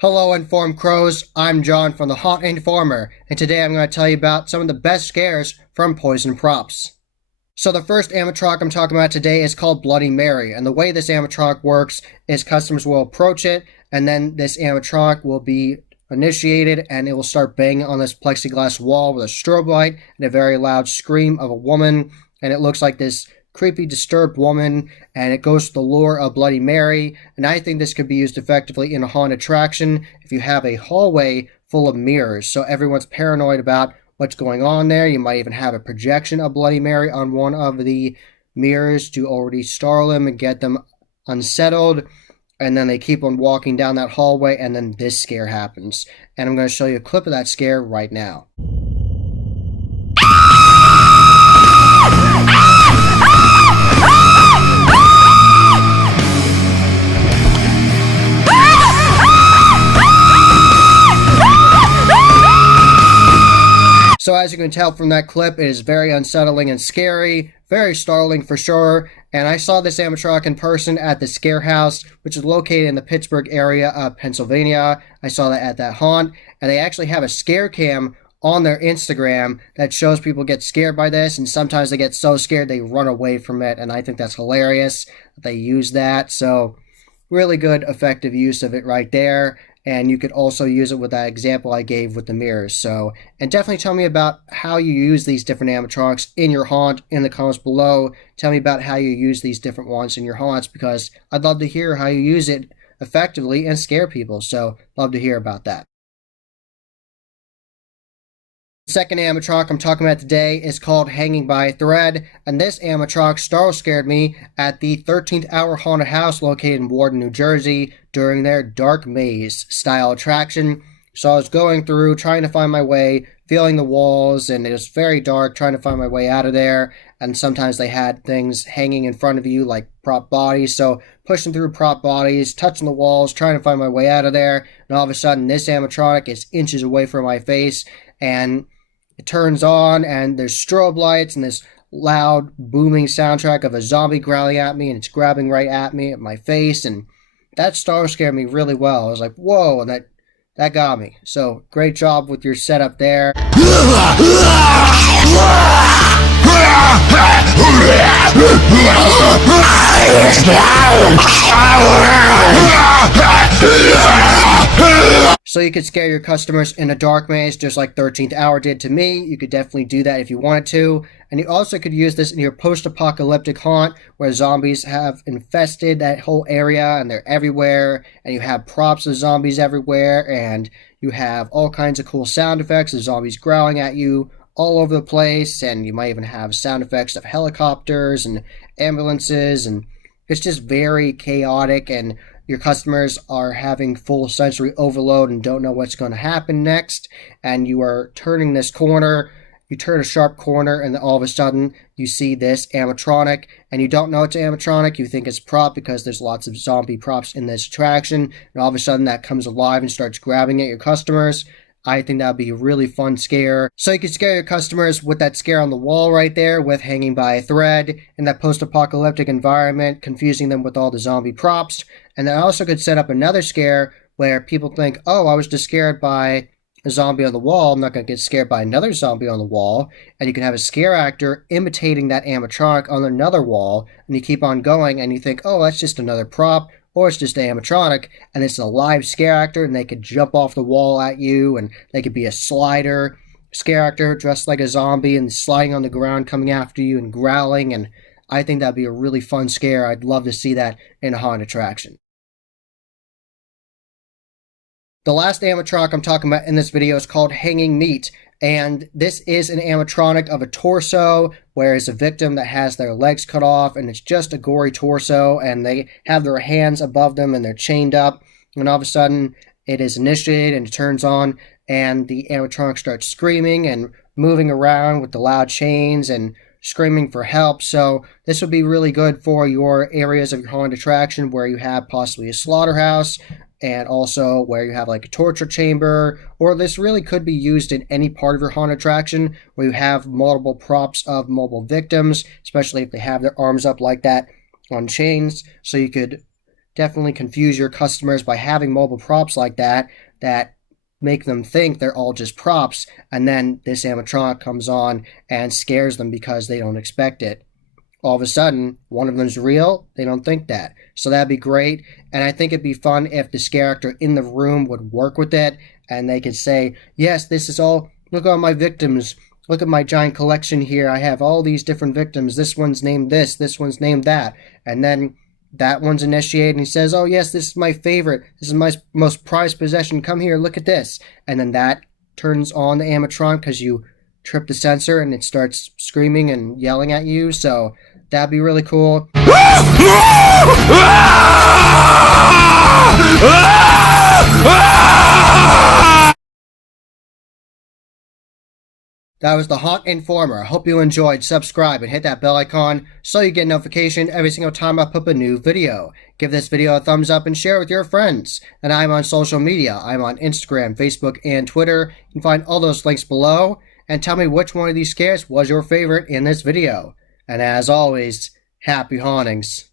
Hello, Informed Crows. I'm John from the Haunt Informer, and today I'm going to tell you about some of the best scares from Poison Props. So the first animatronic I'm talking about today is called Bloody Mary, and the way this animatronic works is customers will approach it, and then this animatronic will be initiated, and it will start banging on this plexiglass wall with a strobe light and a very loud scream of a woman, and it looks like this creepy, disturbed woman, and it goes to the lore of Bloody Mary, and I think this could be used effectively in a haunted attraction if you have a hallway full of mirrors, so everyone's paranoid about what's going on there. You might even have a projection of Bloody Mary on one of the mirrors to already startle them and get them unsettled, and then they keep on walking down that hallway, and then this scare happens, and I'm going to show you a clip of that scare right now. So as you can tell from that clip, it is very unsettling and scary, very startling for sure, and I saw this animatronic in person at the Scare House, which is located in the Pittsburgh area of Pennsylvania. I saw that at that haunt, and they actually have a scare cam on their Instagram that shows people get scared by this, and sometimes they get so scared they run away from it, and I think that's hilarious that they use that. So really good, effective use of it right there. And you could also use it with that example I gave with the mirrors. So, and definitely tell me about how you use these different animatronics in your haunt in the comments below. Tell me about how you use these different ones in your haunts, because I'd love to hear how you use it effectively and scare people. So, love to hear about that. The second animatronic I'm talking about today is called Hanging by a Thread, and this animatronic scared me at the 13th Hour Haunted House located in Warden, New Jersey during their Dark Maze style attraction. So I was going through, trying to find my way, feeling the walls, and it was very dark, trying to find my way out of there, and sometimes they had things hanging in front of you like prop bodies, so pushing through prop bodies, touching the walls, trying to find my way out of there, and all of a sudden this animatronic is inches away from my face, and it turns on, and there's strobe lights, and this loud, booming soundtrack of a zombie growling at me, and it's grabbing right at me, at my face, and that scared me really well. I was like, whoa, and that got me. So, great job with your setup there. So you could scare your customers in a dark maze just like 13th Hour did to me. You could definitely do that if you wanted to. And you also could use this in your post-apocalyptic haunt where zombies have infested that whole area and they're everywhere. And you have props of zombies everywhere. And you have all kinds of cool sound effects of zombies growling at you all over the place. And you might even have sound effects of helicopters and ambulances. And it's just very chaotic, and your customers are having full sensory overload and don't know what's going to happen next, and you are turning this corner, you turn a sharp corner, and then all of a sudden you see this animatronic, and you don't know it's animatronic, you think it's prop because there's lots of zombie props in this attraction, and all of a sudden that comes alive and starts grabbing at your customers. I think that would be a really fun scare. So you could scare your customers with that scare on the wall right there with Hanging by a Thread in that post-apocalyptic environment, confusing them with all the zombie props. And then I also could set up another scare where people think, oh, I was just scared by a zombie on the wall, I'm not going to get scared by another zombie on the wall. And you can have a scare actor imitating that animatronic on another wall, and you keep on going and you think, oh, that's just another prop, or it's just animatronic, and it's a live scare actor, and they could jump off the wall at you, and they could be a slider scare actor dressed like a zombie and sliding on the ground coming after you and growling, and I think that'd be a really fun scare. I'd love to see that in a haunted attraction. The last animatronic I'm talking about in this video is called Hanging Meat, and this is an animatronic of a torso where it's a victim that has their legs cut off, and it's just a gory torso, and they have their hands above them and they're chained up, and all of a sudden it is initiated and it turns on, and the animatronic starts screaming and moving around with the loud chains and screaming for help. So this would be really good for your areas of your haunted attraction where you have possibly a slaughterhouse, and also where you have like a torture chamber, or this really could be used in any part of your haunted attraction where you have multiple props of mobile victims, especially if they have their arms up like that on chains. So you could definitely confuse your customers by having mobile props like that make them think they're all just props, and then this animatronic comes on and scares them because they don't expect it. All of a sudden, one of them's real, they don't think that. So that'd be great, and I think it'd be fun if the scare actor in the room would work with it, and they could say, yes, this is all, look at all my victims, look at my giant collection here, I have all these different victims, this one's named this one's named that, and then that one's initiated and he says, oh yes, this is my favorite, this is my most prized possession, come here, look at this, and then that turns on the animatronic because you trip the sensor and it starts screaming and yelling at you. So that'd be really cool. That was the Haunt Informer. I hope you enjoyed. Subscribe and hit that bell icon so you get a notification every single time I put up a new video. Give this video a thumbs up and share it with your friends. And I'm on social media. I'm on Instagram, Facebook, and Twitter. You can find all those links below. And tell me which one of these scares was your favorite in this video. And as always, happy hauntings.